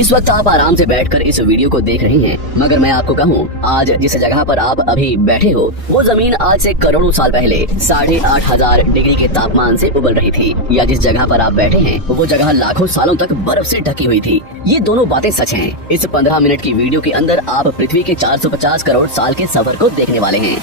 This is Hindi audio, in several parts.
इस वक्त आप आराम से बैठकर इस वीडियो को देख रहे हैं, मगर मैं आपको कहूँ, आज जिस जगह पर आप अभी बैठे हो वो जमीन आज से करोड़ों साल पहले 8,500 डिग्री के तापमान से उबल रही थी, या जिस जगह पर आप बैठे हैं वो जगह लाखों सालों तक बर्फ से ढकी हुई थी। ये दोनों बातें सच हैं। इस 15 मिनट की वीडियो के अंदर आप पृथ्वी के 450 करोड़ साल के सफर को देखने वाले हैं।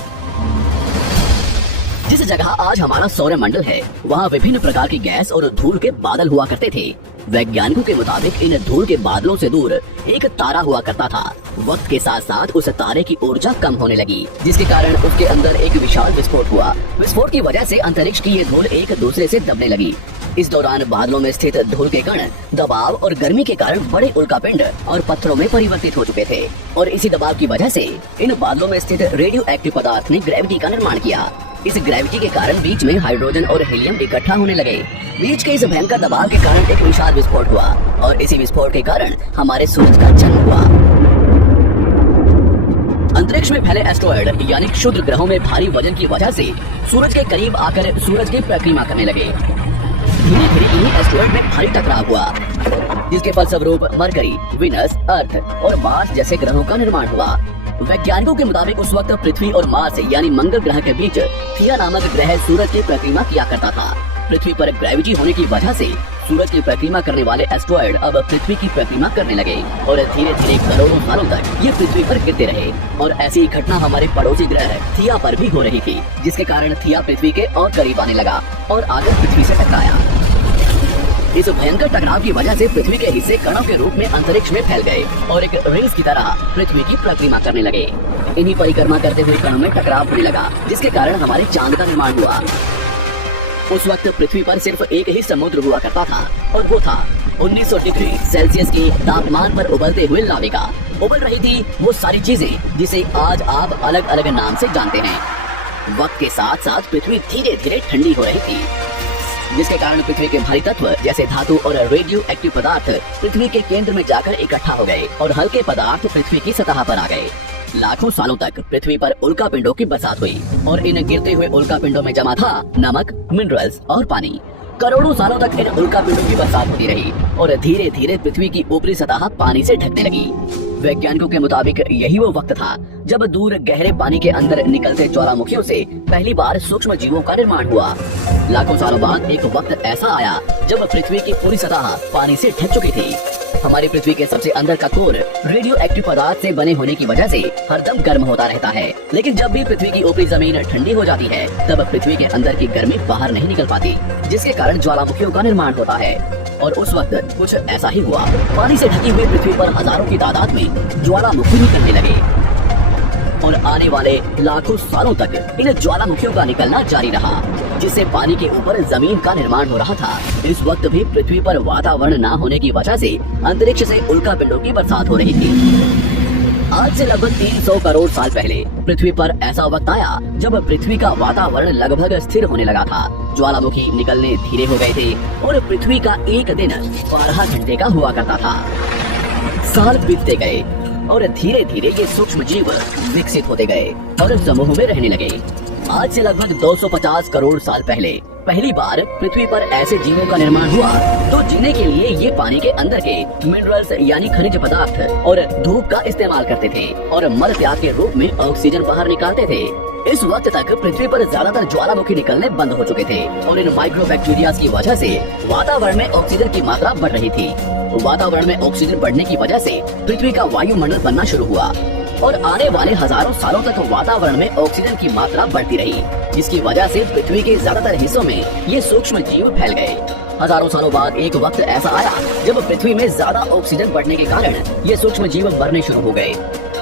जिस जगह आज हमारा सौरमंडल है, वहाँ विभिन्न प्रकार की गैस और धूल के बादल हुआ करते थे। वैज्ञानिकों के मुताबिक इन धूल के बादलों से दूर एक तारा हुआ करता था। वक्त के साथ साथ उस तारे की ऊर्जा कम होने लगी, जिसके कारण उसके अंदर एक विशाल विस्फोट हुआ। विस्फोट की वजह से अंतरिक्ष की ये धूल एक दूसरे से दबने लगी। इस दौरान बादलों में स्थित धूल के कण दबाव और गर्मी के कारण बड़े उल्कापिंड और पत्थरों में परिवर्तित हो चुके थे, और इसी दबाव की वजह से इन बादलों में स्थित रेडियो एक्टिव पदार्थ ने ग्रेविटी का निर्माण किया। इस ग्रेविटी के कारण बीच में हाइड्रोजन और हीलियम इकट्ठा होने लगे। बीच के इस भयंकर दबाव के कारण एक विशाल विस्फोट हुआ, और इसी विस्फोट के कारण हमारे सूरज का जन्म हुआ। अंतरिक्ष में फैले एस्ट्रॉयड यानी क्षुद्र ग्रहों में भारी वजन की वजह से सूरज के करीब आकर सूरज की परिक्रमा करने लगे। धीरे धीरे इन्हीं एस्ट्रॉयड में भारी टकराव हुआ, जिसके फलस्वरूप मरकरी, विनस, अर्थ और मार्स जैसे ग्रहों का निर्माण हुआ। वैज्ञानिकों के मुताबिक उस वक्त पृथ्वी और मार्स यानी मंगल ग्रह के बीच थिया नामक ग्रह सूरज की परिक्रमा किया करता था। पृथ्वी पर ग्रेविटी होने की वजह से सूरज की परिक्रमा करने वाले एस्ट्रॉयड अब पृथ्वी की परिक्रमा करने लगे, और धीरे धीरे करोड़ों सालों तक ये पृथ्वी पर गिरते रहे। और ऐसी ही घटना हमारे पड़ोसी ग्रह थिया पर भी हो रही थी, जिसके कारण थिया पृथ्वी के और करीब आने लगा और आकर पृथ्वी से टकराया। इस भयंकर टकराव की वजह से पृथ्वी के हिस्से कणों के रूप में अंतरिक्ष में फैल गए और एक रेस की तरह पृथ्वी की परिक्रमा करने लगे। इन्हीं परिक्रमा करते हुए कणों में टकराव होने लगा, जिसके कारण हमारे चांद का निर्माण हुआ। उस वक्त पृथ्वी पर सिर्फ एक ही समुद्र हुआ करता था, और वो था 1900 डिग्री सेल्सियस के तापमान पर उबलते हुए लाविका। उबल रही थी वो सारी चीजें जिसे आज आप अलग अलग नाम से जानते हैं। वक्त के साथ साथ पृथ्वी धीरे धीरे ठंडी हो रही थी, जिसके कारण पृथ्वी के भारी तत्व जैसे धातु और रेडियो एक्टिव पदार्थ पृथ्वी के केंद्र में जाकर इकट्ठा हो गए, और हल्के पदार्थ पृथ्वी की सतह पर आ गए। लाखों सालों तक पृथ्वी पर उल्कापिंडों की बरसात हुई, और इन गिरते हुए उल्कापिंडों में जमा था नमक, मिनरल्स और पानी। करोड़ों सालों तक इन उल्कापिंडों की बरसात होती रही, और धीरे धीरे पृथ्वी की ऊपरी सतह पानी से ढकने लगी। वैज्ञानिकों के मुताबिक यही वो वक्त था जब दूर गहरे पानी के अंदर निकलते ज्वालामुखियों से पहली बार सूक्ष्म जीवों का निर्माण हुआ। लाखों सालों बाद एक वक्त ऐसा आया जब पृथ्वी की पूरी सतह पानी से ढक चुकी थी। हमारी पृथ्वी के सबसे अंदर का कोर रेडियो एक्टिव पदार्थ से बने होने की वजह से हरदम गर्म होता रहता है, लेकिन जब भी पृथ्वी की ऊपरी जमीन ठंडी हो जाती है, तब पृथ्वी के अंदर की गर्मी बाहर नहीं निकल पाती, जिसके कारण ज्वालामुखियों का निर्माण होता है। और उस वक्त कुछ ऐसा ही हुआ। पानी से ढकी हुई पृथ्वी पर हजारों की तादाद में ज्वालामुखी निकलने लगे, और आने वाले लाखों सालों तक इन ज्वालामुखियों का निकलना जारी रहा, जिससे पानी के ऊपर जमीन का निर्माण हो रहा था। इस वक्त भी पृथ्वी पर वातावरण न होने की वजह से अंतरिक्ष से उल्कापिंडों की बरसात हो रही थी। आज से लगभग 300 करोड़ साल पहले पृथ्वी पर ऐसा वक्त आया जब पृथ्वी का वातावरण लगभग स्थिर होने लगा था। ज्वालामुखी निकलने धीरे हो गए थे, और पृथ्वी का एक दिन 12 घंटे का हुआ करता था। साल बीतते गए, और धीरे धीरे ये सूक्ष्म जीव विकसित होते गए और समूह में रहने लगे। आज से लगभग 250 करोड़ साल पहले पहली बार पृथ्वी पर ऐसे जीवों का निर्माण हुआ तो जीने के लिए ये पानी के अंदर के मिनरल्स यानी खनिज पदार्थ और धूप का इस्तेमाल करते थे, और मल त्याग के रूप में ऑक्सीजन बाहर निकालते थे। इस वक्त तक पृथ्वी पर ज्यादातर ज्वालामुखी निकलने बंद हो चुके थे, और इन माइक्रोबैक्टीरिया की वजह से वातावरण में ऑक्सीजन की मात्रा बढ़ रही थी। वातावरण में ऑक्सीजन बढ़ने की वजह से पृथ्वी का वायुमंडल बनना शुरू हुआ, और आने वाले हजारों सालों तक वातावरण में ऑक्सीजन की मात्रा बढ़ती रही, जिसकी वजह से पृथ्वी के ज्यादातर हिस्सों में ये सूक्ष्म जीव फैल गए। हजारों सालों बाद एक वक्त ऐसा आया जब पृथ्वी में ज्यादा ऑक्सीजन बढ़ने के कारण ये सूक्ष्म जीव मरने शुरू हो गए।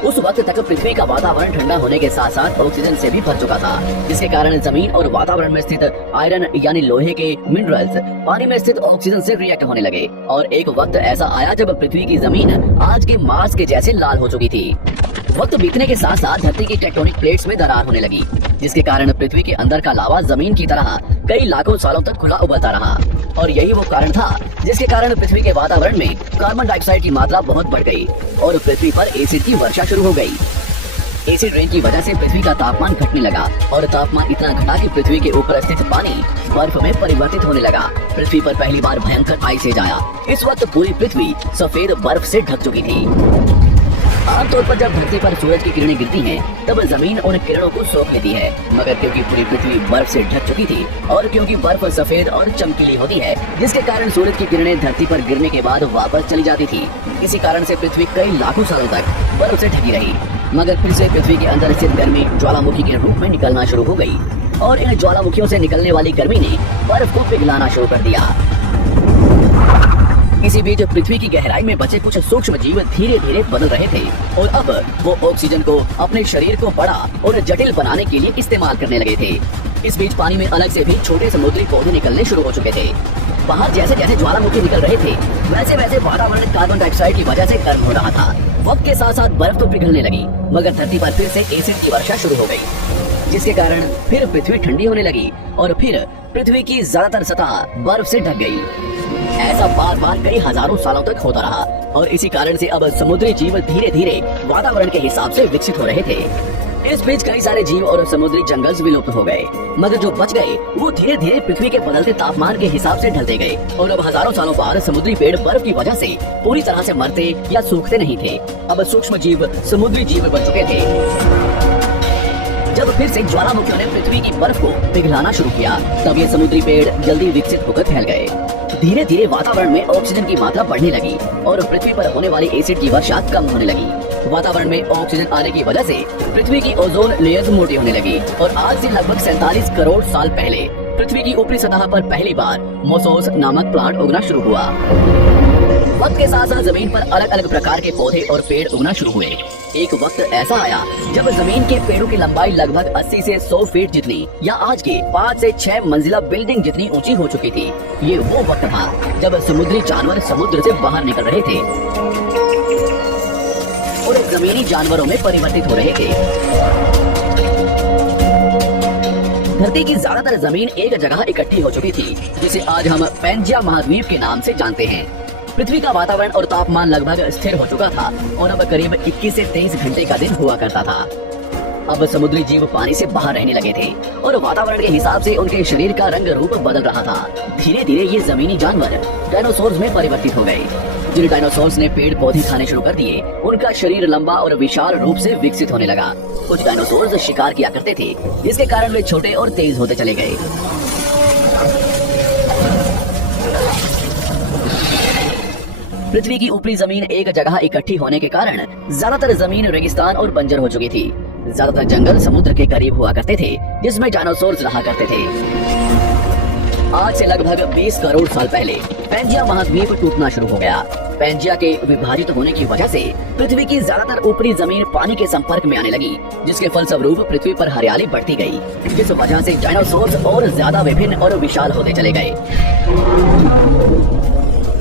उस वक्त तक पृथ्वी का वातावरण ठंडा होने के साथ साथ ऑक्सीजन से भी भर चुका था, जिसके कारण जमीन और वातावरण में स्थित आयरन यानी लोहे के मिनरल्स पानी में स्थित ऑक्सीजन से रिएक्ट होने लगे। और एक वक्त ऐसा आया जब पृथ्वी की जमीन आज के मार्स के जैसे लाल हो चुकी थी। वक्त बीतने के साथ साथ धरती की टेक्टोनिक प्लेट्स में दरार होने लगी, जिसके कारण पृथ्वी के अंदर का लावा जमीन की तरह कई लाखों सालों तक खुला उबलता रहा, और यही वो कारण था जिसके कारण पृथ्वी के वातावरण में कार्बन डाइऑक्साइड की मात्रा बहुत बढ़ गई और पृथ्वी पर एसिड की वर्षा शुरू हो गई। एसिड रेन की वजह से पृथ्वी का तापमान घटने लगा और तापमान इतना घटा कि पृथ्वी के ऊपर स्थित पानी बर्फ में परिवर्तित होने लगा। पृथ्वी पर पहली बार भयंकर आइस एज आया। इस वक्त पूरी पृथ्वी सफेद बर्फ से ढक चुकी थी। आमतौर पर जब धरती पर सूरज की किरणें गिरती हैं, तब जमीन उन किरणों को सोख लेती है, मगर क्योंकि पूरी पृथ्वी बर्फ से ढक चुकी थी और क्योंकि बर्फ सफेद और चमकीली होती है, जिसके कारण सूरज की किरणें धरती पर गिरने के बाद वापस चली जाती थी। इसी कारण से पृथ्वी कई लाखों सालों तक बर्फ से ढकी रही, मगर फिर से पृथ्वी के अंदर स्थित गर्मी ज्वालामुखी के रूप में निकलना शुरू हो गई और इन ज्वालामुखियों से निकलने वाली गर्मी ने बर्फ को पिघलाना शुरू कर दिया। इसी बीच पृथ्वी की गहराई में बचे कुछ सूक्ष्म जीव धीरे धीरे बदल रहे थे और अब वो ऑक्सीजन को अपने शरीर को बड़ा और जटिल बनाने के लिए इस्तेमाल करने लगे थे। इस बीच पानी में अलग से भी छोटे समुद्री पौधे निकलने शुरू हो चुके थे। बाहर जैसे जैसे ज्वालामुखी निकल रहे थे, वैसे वैसे वातावरण कार्बन डाइऑक्साइड की वजह से गर्म हो रहा था। वक्त के साथ साथ बर्फ तो पिघलने लगी, मगर धरती पर फिर से एसिड की वर्षा शुरू हो गई, जिसके कारण फिर पृथ्वी ठंडी होने लगी और फिर पृथ्वी की ज्यादातर सतह बर्फ से ढक गई। ऐसा बार बार कई हजारों सालों तक होता रहा और इसी कारण से अब समुद्री जीव धीरे धीरे वातावरण के हिसाब से विकसित हो रहे थे। इस बीच कई सारे जीव और समुद्री जंगल विलुप्त हो गए, मगर जो बच गए वो धीरे धीरे पृथ्वी के बदलते तापमान के हिसाब से ढलते गए और अब हजारों सालों बाद समुद्री पेड़ बर्फ की वजह से पूरी तरह से मरते या सूखते नहीं थे। अब सूक्ष्म जीव समुद्री जीव बन चुके थे। जब फिर से ज्वालामुखियों ने पृथ्वी की बर्फ को पिघलाना शुरू किया, तब ये समुद्री पेड़ जल्दी विकसित होकर फैल गए। धीरे धीरे वातावरण में ऑक्सीजन की मात्रा बढ़ने लगी और पृथ्वी पर होने वाली एसिड की वर्षा कम होने लगी। वातावरण में ऑक्सीजन आने की वजह से पृथ्वी की ओजोन लेयर्स मोटी होने लगी और आज से लगभग 47 करोड़ साल पहले पृथ्वी की ऊपरी सतह पर पहली बार मोसोस नामक प्लांट उगना शुरू हुआ। वक्त के साथ साथ जमीन पर अलग अलग प्रकार के पौधे और पेड़ उगना शुरू हुए। एक वक्त ऐसा आया जब जमीन के पेड़ों की लंबाई लगभग 80 से 100 फीट जितनी या आज के 5 से 6 मंजिला बिल्डिंग जितनी ऊंची हो चुकी थी। ये वो वक्त था जब समुद्री जानवर समुद्र से बाहर निकल रहे थे और जमीनी जानवरों में परिवर्तित हो रहे थे। धरती की ज्यादातर जमीन एक जगह इकट्ठी हो चुकी थी, जिसे आज हम पैंजिया महाद्वीप के नाम से जानते हैं। पृथ्वी का वातावरण और तापमान लगभग स्थिर हो चुका था और अब करीब 21 से 23 घंटे का दिन हुआ करता था। अब समुद्री जीव पानी से बाहर रहने लगे थे और वातावरण के हिसाब से उनके शरीर का रंग रूप बदल रहा था। धीरे धीरे ये जमीनी जानवर डायनासोर्स में परिवर्तित हो गए। जिन डायनासोर्स ने पेड़ पौधे खाने शुरू कर दिए, उनका शरीर लंबा और विशाल रूप से विकसित होने लगा। कुछ डायनासोर्स शिकार किया करते थे, जिसके कारण वे छोटे और तेज होते चले गए। पृथ्वी की ऊपरी जमीन एक जगह इकट्ठी होने के कारण ज्यादातर जमीन रेगिस्तान और बंजर हो चुकी थी। ज्यादातर जंगल समुद्र के करीब हुआ करते थे, जिसमें डायनासोर्स रहा करते थे। आज से लगभग 20 करोड़ साल पहले पैंजिया महाद्वीप टूटना शुरू हो गया। पैंजिया के विभाजित होने की वजह से पृथ्वी की ज्यादातर ऊपरी जमीन पानी के संपर्क में आने लगी, जिसके फलस्वरूप पृथ्वी पर हरियाली बढ़ती गई, जिस वजह से डायनासोर्स और ज्यादा विभिन्न और विशाल होते चले गए।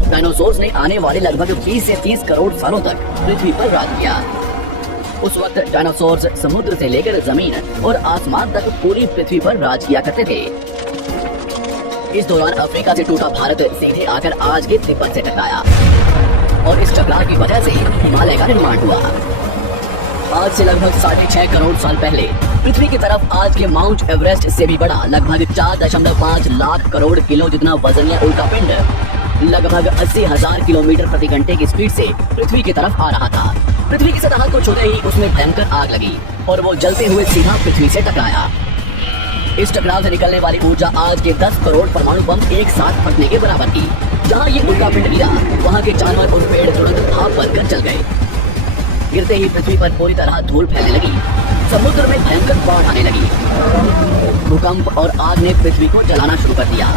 डायनासोर्स ने आने वाले लगभग 20 से 30 करोड़ सालों तक पृथ्वी पर राज किया। उस वक्त डायनासोर्स समुद्र से लेकर जमीन और आसमान तक पूरी पृथ्वी पर राज किया करते थे। इस दौरान अफ्रीका से टूटा भारत सीधे आकर आज के तिब्बत से टकराया और इस टकराव की वजह से हिमालय का निर्माण हुआ। आज से लगभग 6.5 करोड़ साल पहले पृथ्वी की तरफ आज के माउंट एवरेस्ट से भी बड़ा लगभग 4.5 लाख करोड़ किलो जितना वजनिया उल्का पिंड लगभग 80,000 किलोमीटर प्रति घंटे की स्पीड से पृथ्वी की तरफ आ रहा था। पृथ्वी की सतह को छूते ही उसमें भयंकर आग लगी और वो जलते हुए सीधा पृथ्वी से टकराया। इस टकराव से निकलने वाली ऊर्जा आज के 10 करोड़ परमाणु बम एक साथ फटने के बराबर थी। जहाँ ये उल्का पिंड गिरा, वहाँ के जानवर और पेड़ तुरंत भाप बनकर जल गए। गिरते ही पृथ्वी पर पूरी तरह धूल फैलने लगी, समुद्र में भयंकर बाढ़ आने लगी। भूकंप और आग ने पृथ्वी को जलाना शुरू कर दिया।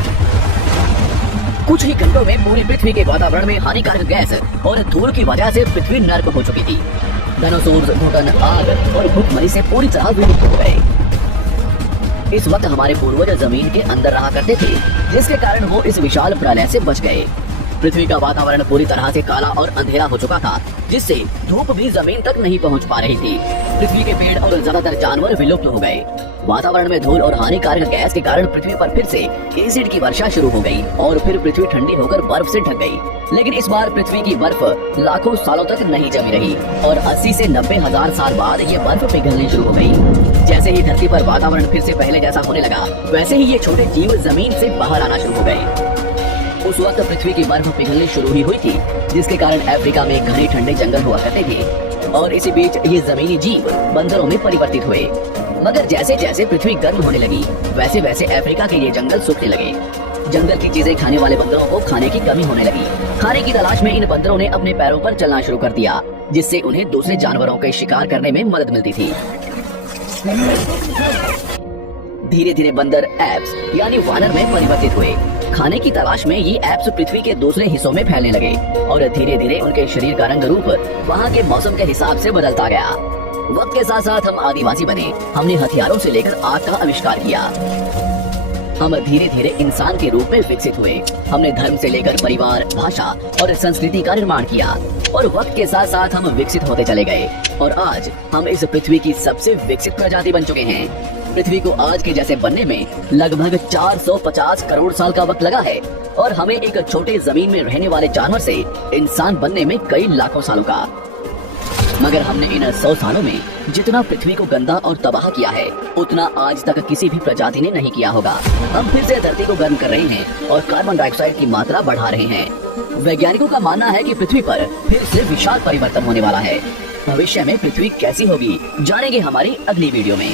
कुछ ही घंटों में पूरी पृथ्वी के वातावरण में हानिकारक गैस और धूल की वजह से पृथ्वी नर्क हो चुकी थी। डायनासोर्स, घुटन, आग और भूखमरी से पूरी तरह विलुप्त हो गए। इस वक्त हमारे पूर्वज जमीन के अंदर रहा करते थे, जिसके कारण वो इस विशाल प्रलय से बच गए। पृथ्वी का वातावरण पूरी तरह से काला और अंधेरा हो चुका था, जिससे धूप भी जमीन तक नहीं पहुंच पा रही थी। पृथ्वी के पेड़ और ज्यादातर जानवर विलुप्त हो गए। वातावरण में धूल और हानिकारक गैस के कारण पृथ्वी पर फिर से एसिड की वर्षा शुरू हो गई और फिर पृथ्वी ठंडी होकर बर्फ से ढक गई। लेकिन इस बार पृथ्वी की बर्फ लाखों सालों तक नहीं जमी रही और 80 से 90 हजार साल बाद ये बर्फ पिघलनी शुरू हो गई। जैसे ही धरती पर वातावरण फिर से पहले जैसा होने लगा, वैसे ही ये छोटे जीव जमीन से बाहर आना शुरू हो गए। उस वक्त पृथ्वी की बर्फ पिघलनी शुरू ही हुई थी, जिसके कारण अफ्रीका में घने ठंडे जंगल हुआ करते थे और इसी बीच ये जमीनी जीव बंदरों में परिवर्तित हुए। मगर जैसे जैसे पृथ्वी गर्म होने लगी, वैसे वैसे अफ्रीका के ये जंगल सूखने लगे। जंगल की चीजें खाने वाले बंदरों को खाने की कमी होने लगी। खाने की तलाश में इन बंदरों ने अपने पैरों पर चलना शुरू कर दिया, जिससे उन्हें दूसरे जानवरों के शिकार करने में मदद मिलती थी। धीरे धीरे बंदर एप्स यानी वानर में परिवर्तित हुए। खाने की तलाश में ये एप्स पृथ्वी के दूसरे हिस्सों में फैलने लगे और धीरे धीरे उनके शरीर का रंग रूप वहाँ के मौसम के हिसाब से बदलता गया। वक्त के साथ साथ हम आदिवासी बने। हमने हथियारों से लेकर आग का आविष्कार किया। हम धीरे धीरे इंसान के रूप में विकसित हुए। हमने धर्म से लेकर परिवार, भाषा और संस्कृति का निर्माण किया और वक्त के साथ साथ हम विकसित होते चले गए और आज हम इस पृथ्वी की सबसे विकसित प्रजाति बन चुके हैं। पृथ्वी को आज के जैसे बनने में लगभग 450 करोड़ साल का वक्त लगा है और हमें एक छोटे जमीन में रहने वाले जानवर से इंसान बनने में कई लाखों सालों का। मगर हमने इन 100 सालों में जितना पृथ्वी को गंदा और तबाह किया है, उतना आज तक किसी भी प्रजाति ने नहीं किया होगा। हम फिर से धरती को गर्म कर रहे हैं और कार्बन डाइऑक्साइड की मात्रा बढ़ा रहे हैं। वैज्ञानिकों का मानना है कि पृथ्वी पर फिर से विशाल परिवर्तन होने वाला है। भविष्य में पृथ्वी कैसी होगी, जानेंगे हमारी अगली वीडियो में।